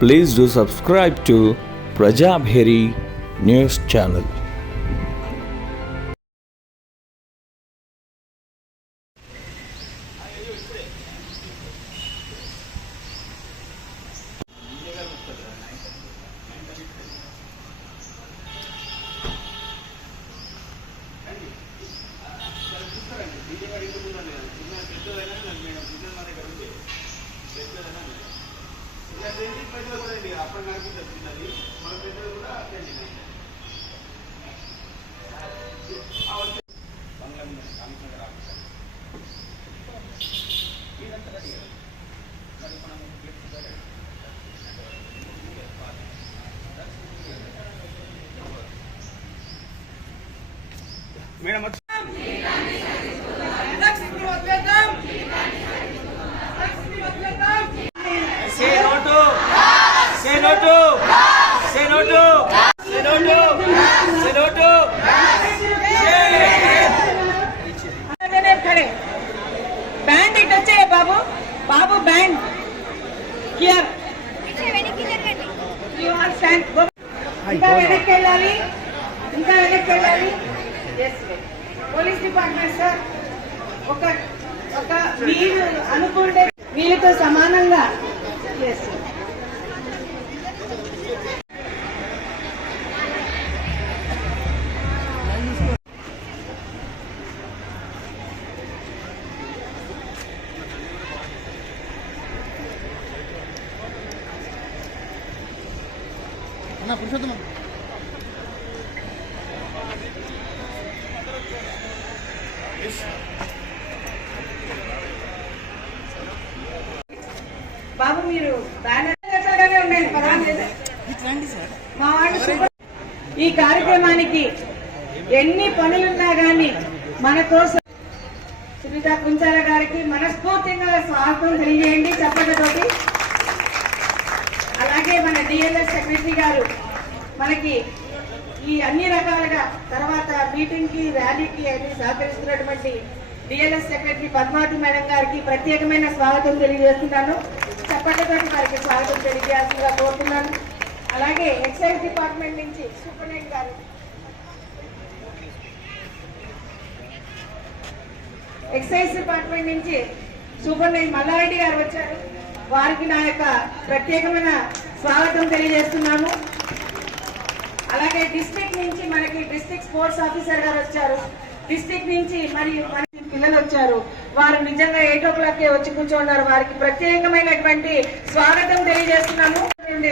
Please do subscribe to Prajabheri News Channel. Madam bend it వచ్చే బాబు బాబు bend here you are stand ఇంకా వెనక్కి వెళ్ళాలి yes పోలీస్ డిపార్ట్మెంట్ సార్ ఒక మీరు అనుకుంటే వీళ్ళతో సమానంగా yes అన్న పురుషోత్తమ బాబు మీరు బ్యానర్ ఉండండి పర్వాలేదు మా వాళ్ళు ఈ కార్యక్రమానికి ఎన్ని పనులున్నా గానీ మన కోసం సునీత కుంచాల గారికి మనస్ఫూర్తిగా స్వాగతం తెలియజేయండి చప్పట్లతోటి. అలాగే మన డిఎల్ఎస్ సెక్రటరీ గారు మనకి ఈ అన్ని రకాలుగా తర్వాత మీటింగ్ కి ర్యాలీకి అన్ని సహకరిస్తున్నటువంటి డిఎల్ఎస్ సెక్రటరీ పద్మావతి మేడం గారికి ప్రత్యేకమైన స్వాగతం తెలియజేస్తున్నాను. చప్పట్లతోటి వారికి స్వాగతం తెలియజేయాల్సిందిగా కోరుతున్నాను. అలాగే ఎక్సైజ్ డిపార్ట్మెంట్ నుంచి సూపరింటెండెంట్ గారు ఎక్సైజ్ డిపార్ట్మెంట్ నుంచి సూపరింటెండెంట్ మల్లారెడ్డి గారు వచ్చారు. వారికి నా యొక్క ప్రత్యేకమైన స్వాగతం తెలియజేస్తున్నాము. అలాగే డిస్ట్రిక్ట్ నుంచి మనకి డిస్ట్రిక్ట్ స్పోర్ట్స్ ఆఫీసర్ గారు వచ్చారు. డిస్ట్రిక్ట్ నుంచి మరియు మన పిల్లలు వచ్చారు. వారు నిజంగా 8 o'clock వచ్చి కూర్చోన్నారు. వారికి ప్రత్యేకమైనటువంటి స్వాగతం తెలియజేస్తున్నాము.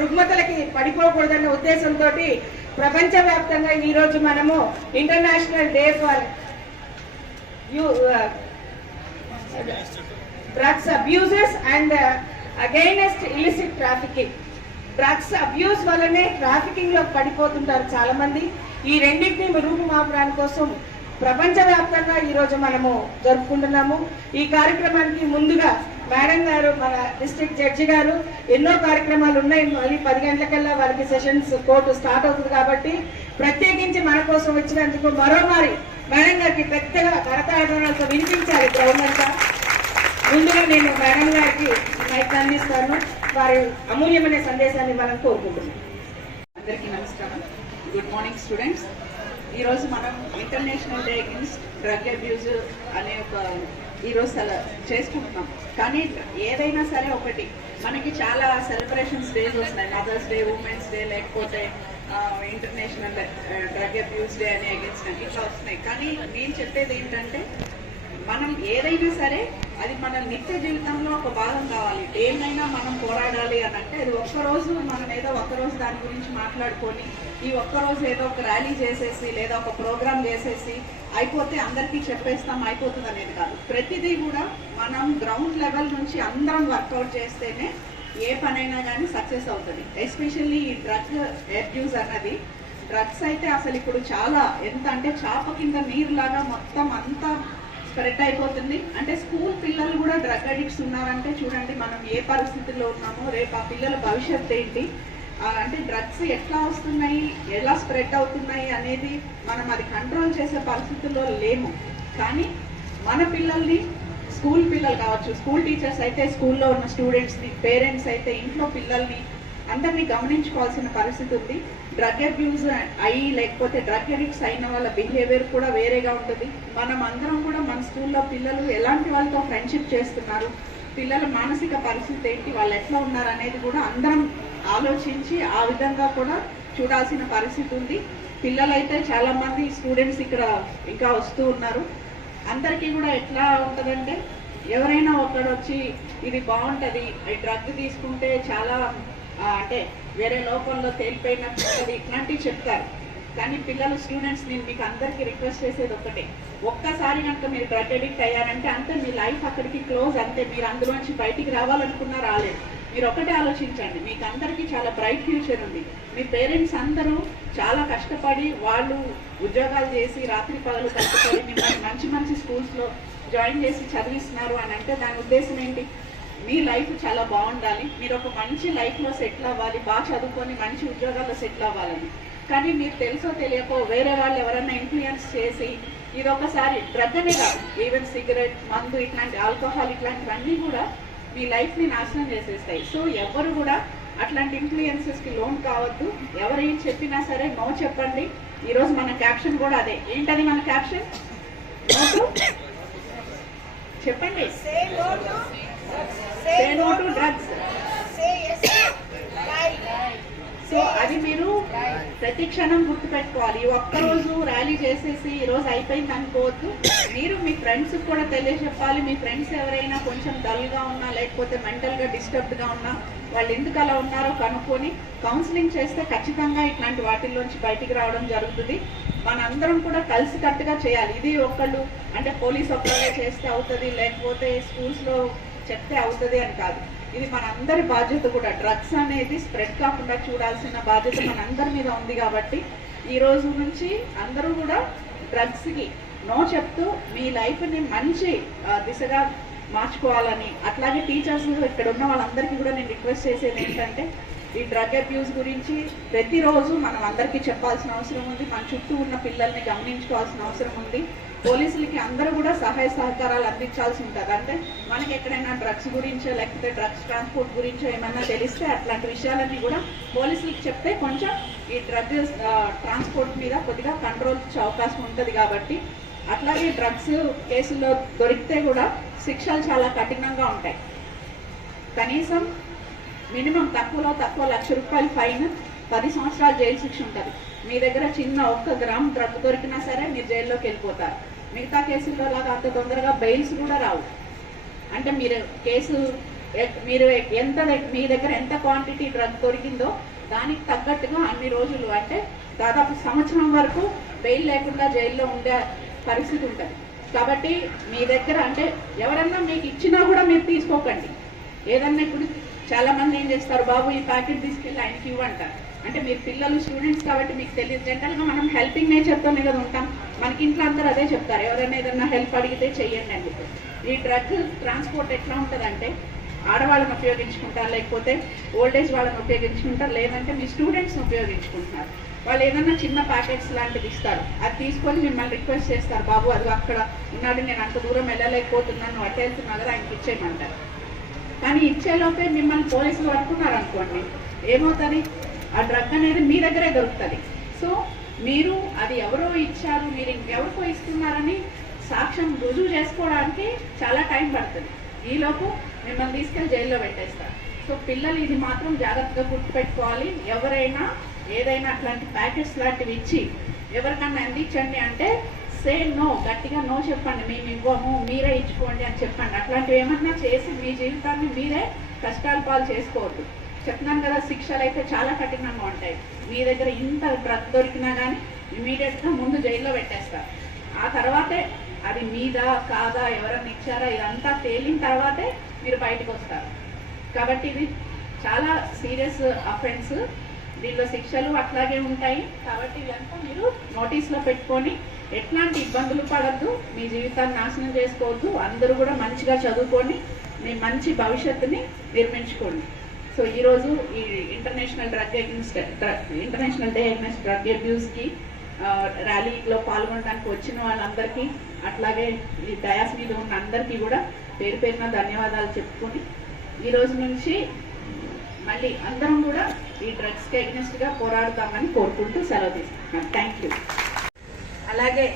రుగ్మతలకి పడిపోకూడదన్న ఉద్దేశంతో ప్రపంచ వ్యాప్తంగా ఈ రోజు మనము international day for drugs abuses and against illicit trafficking. Drugs abuse వల్లనే ట్రాఫికింగ్ లో పడిపోతుంటారు చాలా మంది. ఈ రెండింటిని రూపుమాపడానికి కోసం ప్రపంచవ్యాప్తంగా ఈ రోజు మనము జరుపుకుంటున్నాము. ఈ కార్యక్రమానికి ముందుగా మేడం గారు మన డిస్ట్రిక్ట్ జడ్జి గారు ఎన్నో కార్యక్రమాలు ఉన్నాయి. మళ్ళీ 10 గంటలకల్లా వారికి సెషన్స్ కోర్టు స్టార్ట్ అవుతుంది కాబట్టి ప్రత్యేకించి మన కోసం వచ్చినందుకు మరోమారి మేడం గారికి పెద్దగా కరతాళతో వినిపించాలి గ్రౌండ్ అంతా. ముందుగా నేను మేడం గారికి మైక్ అందిస్తాను. వారి అమూల్యమైన సందేశాన్ని మనం కోరుకుంటున్నాం. అందరికీ నమస్కారం. Good morning students. ఈరోజు మనం international day against drug abuse అనే ఈరోజు చేసుకుంటున్నాం. కానీ ఏదైనా సరే ఒకటి మనకి చాలా సెలబ్రేషన్స్ డేస్ వస్తున్నాయి. మదర్స్ డే, ఉమెన్స్ డే, లేకపోతే ఇంటర్నేషనల్ డ్రగ్ అబ్యూజ్ డే అని అగెన్స్ట్ అని ఇట్లా వస్తున్నాయి. కానీ నేను చెప్పేది ఏంటంటే మనం ఏదైనా సరే అది మన నిత్య జీవితంలో ఒక భాగం కావాలి. దేన్నైనా మనం పోరాడాలి అని అంటే అది ఒక్కరోజు మనం ఏదో ఒక్కరోజు దాని గురించి మాట్లాడుకొని ఈ ఒక్కరోజు ఏదో ఒక ర్యాలీ చేసేసి లేదా ఒక ప్రోగ్రామ్ చేసేసి అయిపోతే అందరికీ చెప్పేస్తాం అయిపోతుంది అనేది కాదు. ప్రతిదీ కూడా మనం గ్రౌండ్ లెవెల్ నుంచి అందరం వర్కౌట్ చేస్తేనే ఏ పనైనా కానీ సక్సెస్ అవుతుంది. ఎస్పెషల్లీ ఈ డ్రగ్ అబ్యూజ్ అన్నది డ్రగ్స్ అయితే అసలు ఇప్పుడు చాలా ఎంత అంటే చాప కింద నీరులాగా మొత్తం అంతా స్ప్రెడ్ అయిపోతుంది. అంటే స్కూల్ పిల్లలు కూడా డ్రగ్ అడిక్ట్స్ ఉన్నారంటే చూడండి మనం ఏ పరిస్థితుల్లో ఉన్నామో, రేపు ఆ పిల్లల భవిష్యత్తు ఏంటి, అంటే డ్రగ్స్ ఎట్లా వస్తున్నాయి, ఎలా స్ప్రెడ్ అవుతున్నాయి అనేది మనం అది కంట్రోల్ చేసే పరిస్థితుల్లో లేము. కానీ మన పిల్లల్ని, స్కూల్ పిల్లలు కావచ్చు, స్కూల్ టీచర్స్ అయితే స్కూల్లో ఉన్న స్టూడెంట్స్ని, పేరెంట్స్ అయితే ఇంట్లో పిల్లల్ని అందరినీ గమనించుకోవాల్సిన పరిస్థితి ఉంది. డ్రగ్ అబ్యూజ్ అయ్యి లేకపోతే డ్రగ్ అడిక్ట్స్ అయిన వాళ్ళ బిహేవియర్ కూడా వేరేగా ఉంటుంది. మనం అందరం కూడా మన స్కూల్లో పిల్లలు ఎలాంటి వాళ్ళతో ఫ్రెండ్షిప్ చేస్తున్నారు, పిల్లల మానసిక పరిస్థితి ఏంటి, వాళ్ళు ఎట్లా ఉన్నారు అనేది కూడా అందరం ఆలోచించి ఆ విధంగా కూడా చూడాల్సిన పరిస్థితి ఉంది. పిల్లలైతే చాలా మంది స్టూడెంట్స్ ఇక్కడ ఇంకా వస్తూ ఉన్నారు. అందరికీ కూడా ఎట్లా ఉంటుందంటే ఎవరైనా ఒకడు వచ్చి ఇది బాగుంటుంది, ఈ డ్రగ్ తీసుకుంటే చాలా అంటే వేరే లోపంలో తేలిపోయినట్టు ఇట్లాంటివి చెప్తారు. కానీ పిల్లలు స్టూడెంట్స్ నేను మీకు అందరికీ రిక్వెస్ట్ చేసేది ఒకటే, ఒక్కసారి కనుక మీరు డ్రగ్ అడిక్ట్ అయ్యారంటే అంతే, మీ లైఫ్ అక్కడికి క్లోజ్, అంతే. మీరు అందులోంచి బయటికి రావాలనుకున్నా రాలేదు. మీరు ఒకటే ఆలోచించండి, మీకు అందరికీ చాలా బ్రైట్ ఫ్యూచర్ ఉంది. మీ పేరెంట్స్ అందరూ చాలా కష్టపడి వాళ్ళు ఉద్యోగాలు చేసి రాత్రి పగలు కష్టపడి మిమ్మల్ని మంచి మంచి స్కూల్స్లో జాయిన్ చేసి చదివిస్తున్నారు అని అంటే దాని ఉద్దేశం ఏంటి? మీ లైఫ్ చాలా బాగుండాలి, మీరు ఒక మంచి లైఫ్లో సెటిల్ అవ్వాలి, బాగా చదువుకొని మంచి ఉద్యోగాల్లో సెటిల్ అవ్వాలని. కానీ మీరు తెలుసో తెలియకో వేరే వాళ్ళు ఎవరైనా ఇన్ఫ్లుయెన్స్ చేసి ఇది ఒకసారి డ్రగ్ అనే కాదు, ఈవెన్ సిగరెట్, మందు, ఇట్లాంటి ఆల్కహాల్ ఇట్లాంటివన్నీ కూడా మీ లైఫ్ని నాశనం చేసేస్తాయి. సో ఎవరు కూడా అట్లాంటి ఇన్ఫ్లుయెన్సెస్కి లోన్ కావద్దు. ఎవరు ఏం చెప్పినా సరే నో చెప్పండి. ఈరోజు మన క్యాప్షన్ కూడా అదే. ఏంటది మన క్యాప్షన్? చెప్పండి. Say no to drugs. So అది మీరు ప్రతి క్షణం గుర్తుపెట్టుకోవాలి. ఒక్కరోజు ర్యాలీ చేసేసి ఈరోజు అయిపోయింది అనుకోవద్దు. మీరు మీ ఫ్రెండ్స్ కూడా తెలియజెప్పాలి. మీ ఫ్రెండ్స్ ఎవరైనా కొంచెం డల్గా ఉన్నా లేకపోతే మెంటల్గా డిస్టర్బ్డ్గా ఉన్నా వాళ్ళు ఎందుకు అలా ఉన్నారో కనుక్కొని కౌన్సిలింగ్ చేస్తే ఖచ్చితంగా ఇట్లాంటి వాటిల్లోంచి బయటికి రావడం జరుగుతుంది. మనందరం కూడా కలిసికట్టుగా చేయాలి. ఇది ఒకళ్ళు అంటే పోలీస్ ఒక్కరే చేస్తే అవుతుంది లేకపోతే స్కూల్స్లో చెప్తే అవుతుంది అని కాదు. ఇది మనందరి బాధ్యత కూడా. డ్రగ్స్ అనేది స్ప్రెడ్ కాకుండా చూడాల్సిన బాధ్యత మనందరి మీద ఉంది. కాబట్టి ఈ రోజు నుంచి అందరూ కూడా డ్రగ్స్కి నో చెప్తూ మీ లైఫ్ని మంచి దిశగా మార్చుకోవాలని, అట్లాగే టీచర్స్ ఇక్కడ ఉన్న వాళ్ళందరికీ కూడా నేను రిక్వెస్ట్ చేసేది ఏంటంటే ఈ డ్రగ్ అబ్యూస్ గురించి ప్రతిరోజు మనం అందరికీ చెప్పాల్సిన అవసరం ఉంది. మన చుట్టూ ఉన్న పిల్లల్ని గమనించుకోవాల్సిన అవసరం ఉంది. పోలీసులకి అందరూ కూడా సహాయ సహకారాలు అందించాల్సి ఉంటుంది. అంటే మనకి ఎక్కడైనా డ్రగ్స్ గురించో లేకపోతే డ్రగ్స్ ట్రాన్స్పోర్ట్ గురించో ఏమన్నా తెలిస్తే అట్లాంటి విషయాలన్నీ కూడా పోలీసులకి చెప్తే కొంచెం ఈ డ్రగ్ ట్రాన్స్పోర్ట్ మీద కొద్దిగా కంట్రోల్ ఇచ్చే అవకాశం ఉంటుంది. కాబట్టి అట్లాగే డ్రగ్స్ కేసుల్లో దొరికితే కూడా శిక్షలు చాలా కఠినంగా ఉంటాయి. కనీసం మినిమం తక్కువలో తక్కువ ₹1,00,000 ఫైన్, 10 సంవత్సరాలు జైలు శిక్ష ఉంటుంది. మీ దగ్గర చిన్న 1 గ్రామ్ డ్రగ్ దొరికినా సరే మీరు జైల్లోకి వెళ్ళిపోతారు. మిగతా కేసుల్లో లాగా అంత తొందరగా బెయిల్స్ కూడా రావు. అంటే మీరు మీ దగ్గర ఎంత క్వాంటిటీ డ్రగ్ దొరికిందో దానికి తగ్గట్టుగా అన్ని రోజులు అంటే దాదాపు సంవత్సరం వరకు బెయిల్ లేకుండా జైల్లో ఉండే పరిస్థితి ఉంటుంది. కాబట్టి మీ దగ్గర అంటే ఎవరన్నా మీకు ఇచ్చినా కూడా మీరు తీసుకోకండి. ఏదన్నా ఇప్పుడు చాలా మంది ఏం చేస్తారు, బాబు ఈ ప్యాకెట్ తీసుకెళ్ళి ఆయనకి ఇవ్వంటారు. అంటే మీరు పిల్లలు స్టూడెంట్స్ కాబట్టి మీకు తెలియదు. జనరల్గా మనం హెల్పింగ్ నేచర్తోనే కదా ఉంటాం. మనకి ఇంట్లో అందరూ అదే చెప్తారు, ఎవరైనా ఏదన్నా హెల్ప్ అడిగితే చెయ్యండి అని చెప్పి. ఈ డ్రగ్ ట్రాన్స్పోర్ట్ ఎట్లా ఉంటుందంటే ఆడవాళ్ళని ఉపయోగించుకుంటారు, లేకపోతే ఓల్డేజ్ వాళ్ళని ఉపయోగించుకుంటారు, లేదంటే మీ స్టూడెంట్స్ని ఉపయోగించుకుంటున్నారు. వాళ్ళు ఏదన్నా చిన్న ప్యాకెట్స్ లాంటివి ఇస్తారు, అది తీసుకొని మిమ్మల్ని రిక్వెస్ట్ చేస్తారు, బాబు అది అక్కడ ఉన్నాడు, నేను అంత దూరం వెళ్ళలేకపోతున్నాను, అట్టే వెళ్తున్నా కదా ఆయనకి ఇచ్చేయమంటారు. కానీ ఇచ్చేలోపే మిమ్మల్ని పోలీసులు పట్టుకున్నారు అనుకోండి, ఏమవుతుంది? ఆ డ్రగ్ అనేది మీ దగ్గరే దొరుకుతుంది. సో మీరు అది ఎవరో ఇచ్చారు, మీరు ఇంకెవరికో ఇస్తున్నారని సాక్ష్యం రుజువు చేసుకోవడానికి చాలా టైం పడుతుంది. ఈలోపు మిమ్మల్ని తీసుకెళ్ళి జైల్లో పెట్టేస్తారు. సో పిల్లలు ఇది మాత్రం జాగ్రత్తగా గుర్తుపెట్టుకోవాలి. ఎవరైనా ఏదైనా అట్లాంటి ప్యాకెట్స్ లాంటివి ఇచ్చి ఎవరికన్నా అందించండి అంటే సే నో, గట్టిగా నో చెప్పండి. మేము ఇవ్వము, మీరే ఇచ్చుకోండి అని చెప్పండి. అట్లాంటివి ఏమన్నా చేసి మీ జీవితాన్ని మీరే కష్టాల పాలు చేసుకోవద్దు. చెప్తున్నాను కదా, శిక్షలు అయితే చాలా కఠినంగా ఉంటాయి. మీ దగ్గర ఇంత డ్రగ్ దొరికినా కానీ ఇమీడియట్గా ముందు జైల్లో పెట్టేస్తారు. ఆ తర్వాతే అది మీదా కాదా, ఎవరన్నా ఇచ్చారా, ఇదంతా తేలిన తర్వాతే మీరు బయటకు వస్తారు. కాబట్టి ఇది చాలా సీరియస్ అఫెన్స్. దీనిలో శిక్షలు అట్లాగే ఉంటాయి. కాబట్టి ఇదంతా మీరు నోటీస్లో పెట్టుకొని ఎట్లాంటి ఇబ్బందులు పడద్దు, మీ జీవితాన్ని నాశనం చేసుకోవద్దు. అందరూ కూడా మంచిగా చదువుకొని మీ మంచి భవిష్యత్తుని నిర్మించుకోండి. సో ఈరోజు ఈ ఇంటర్నేషనల్ డే అగైన్స్ట్ డ్రగ్ అబ్యూస్కి ర్యాలీలో పాల్గొనడానికి వచ్చిన వాళ్ళందరికీ, అట్లాగే ఈ డయాస్ మీద ఉన్న అందరికీ కూడా పేరు పేరున ధన్యవాదాలు చెప్పుకొని ఈరోజు నుంచి మళ్ళీ అందరం కూడా ఈ డ్రగ్స్కి అగెనిస్ట్గా పోరాడుతామని కోరుకుంటూ సెలవు తీసుకుంటున్నాను. Thank you. అలాగే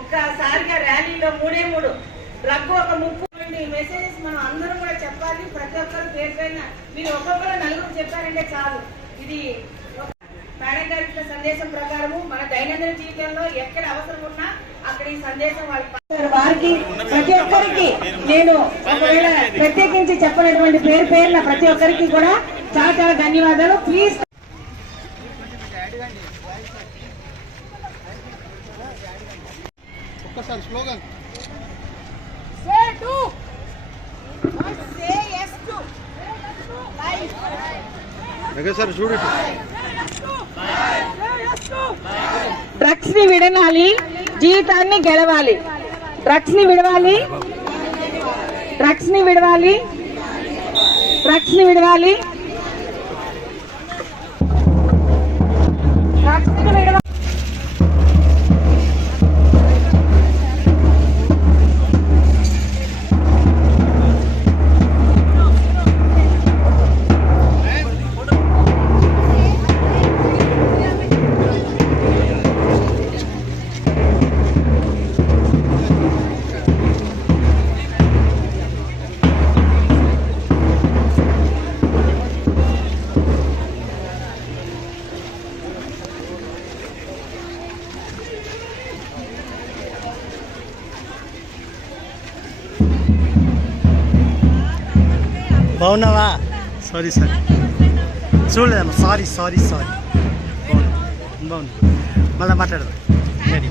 ఒక్కసారిగా ర్యాలీలో మూడు డ్రగ్ ఒక 30 మెసేజెస్ మనం అందరం కూడా చెప్పాలి. ప్రతి ఒక్కరు పేరు పైన మీరు ఒక్కొక్కరు నలుగురు చెప్పారంటే చాలు. ఇది మేడం గారి ఇచ్చిన సందేశం ప్రకారము మన దైనందిన జీవితంలో ఎక్కడ అవసరం ఉన్నా అక్కడ ఈ సందేశం వారికి ప్రతి ఒక్కరికి నేను ఒకవేళ ప్రత్యేకించి చెప్పినటువంటి పేరున ప్రతి ఒక్కరికి కూడా చాలా చాలా ధన్యవాదాలు. ప్లీజ్ ఒక్కసారి స్లోగన్ సార్ చూడు. డ్రగ్స్ ని విడనాలి, జీవితాన్ని గెలవాలి. డ్రగ్స్ ని విడవాలి, డ్రగ్స్ ని విడవాలి, డ్రగ్స్ ని విడవాలి, డ్రగ్స్ ని విడవాలి. బాగున్నావా? Sorry sir చూడలేదమ్మా. సారీ బాగుంది. మళ్ళీ మాట్లాడదాం. రెడీ.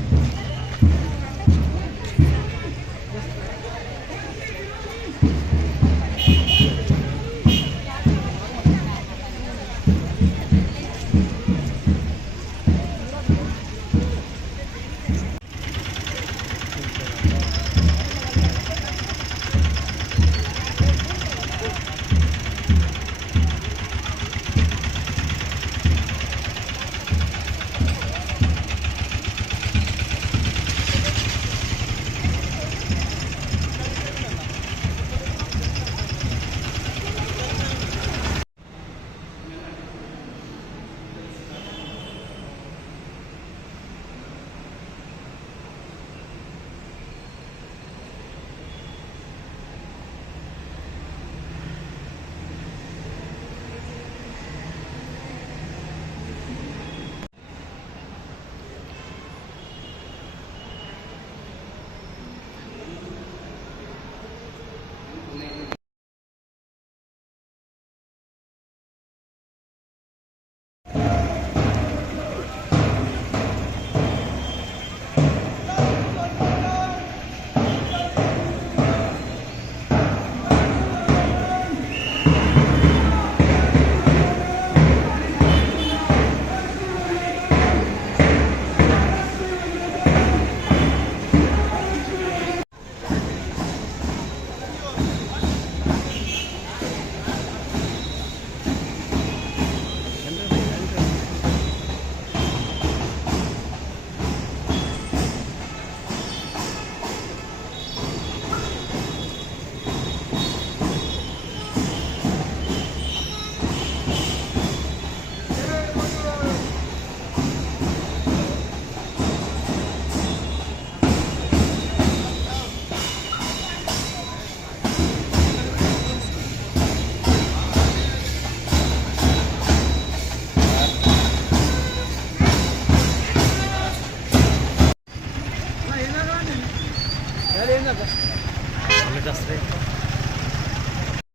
Just